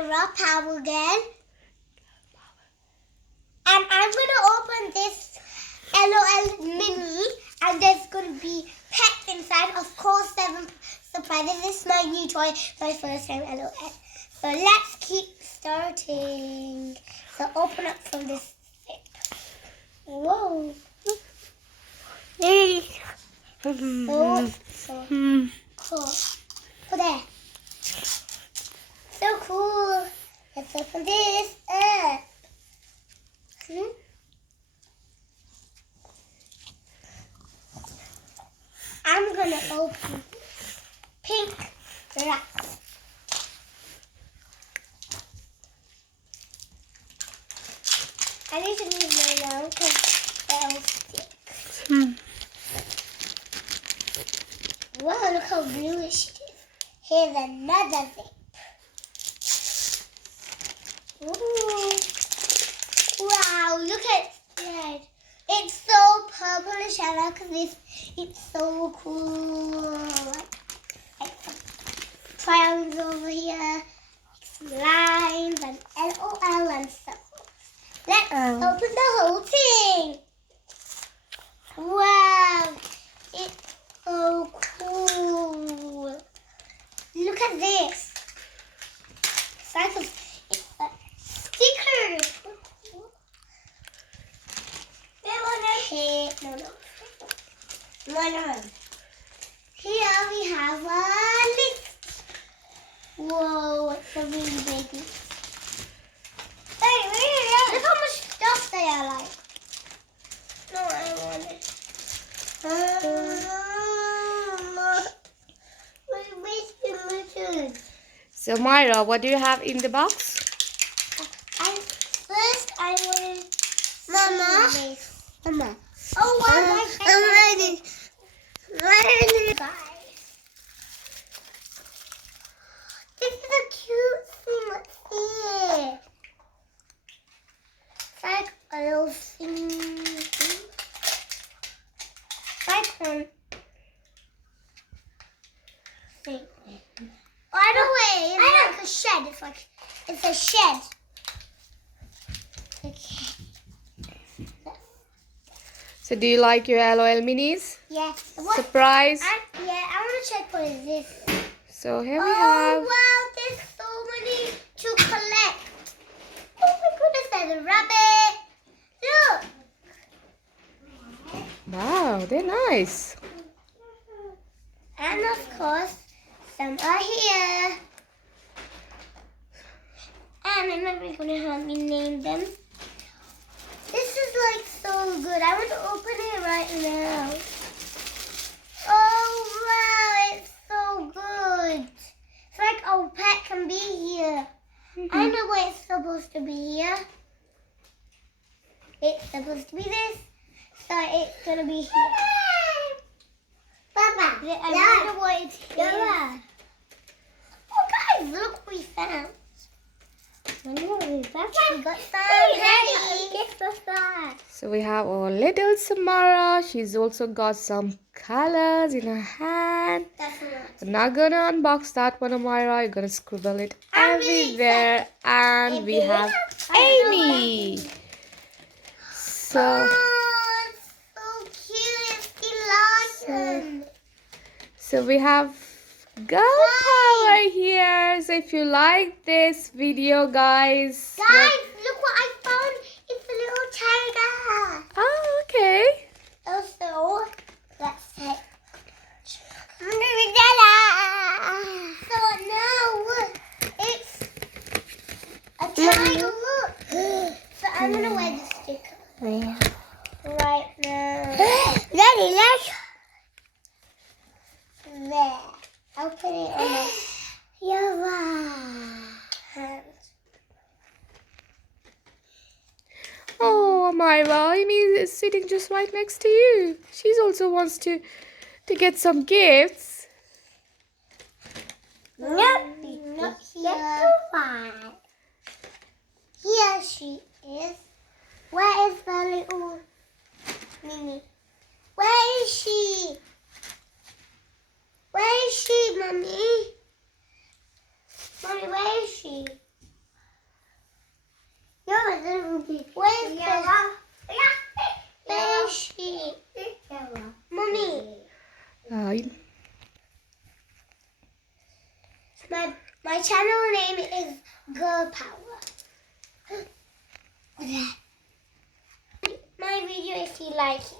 Myra power again. And I'm going to open this LOL mini. And there's going to be pets inside. Of course, 7 surprises. This is my new toy. My first time LOL. So let's keep starting. So open up from this zip. Whoa. So cool. Oh, there. So cool. Let's open this up. I'm going to open pink rat. I need to move my now because they'll stick. Wow, look how bluish it is. Here's another zip. Ooh. Wow, look at that. It's so purplish and look at this. It's so cool. Like some triangles over here, some lines and LOL and stuff. Let's open the whole thing. Wow, it's so cool. Look at this. It's like a sticker. No. Here we have a list. Whoa, it's a really big list. Hey, look how much stuff they are like. No, I want it. So Myra, what do you have in the box? First I want Mama. Oh, wow. I'm ready. Guys. This is a cute thing. Let's see it. It's like a little thing. Like one thing. By the way, it's like a shed. It's a shed. Okay. So do you like your LOL minis? Yes. Surprise. I want to check what is this. So here we have. Oh wow, there's so many to collect. Oh my goodness, there's a rabbit. Look. Wow, they're nice. And of course, some are here. And I'm not going to help me name them. This is like so good. I want to open it right now. Oh wow, it's so good. It's like our pet can be here. I know what it's supposed to be here. It's supposed to be this. So it's going to be here. Papa, I wonder what it's here. Oh guys, look what we found. We got some So we have our little Samara. She's also got some colors in her hand. I'm not gonna unbox that one, Amira. You're gonna scribble it everywhere. And we have Amy. So oh, it's so cute. It's so we have girl power here. So if you like this video, guys, look what I found. It's a little tiger. Oh, okay. Also, let's take. So now it's a tiger. Look. So I'm gonna wear the sticker right now. Ready, let's. There. I'll put it on your hand. Oh, Amira, Amy is sitting just right next to you. She also wants to get some gifts. Nope, not here. Here she is. Where is the little Mimi? Where is she? Where is she, Mommy? Mommy, where is she? Where's where's she? Mommy. My channel name is Girl Power. My video if you like it.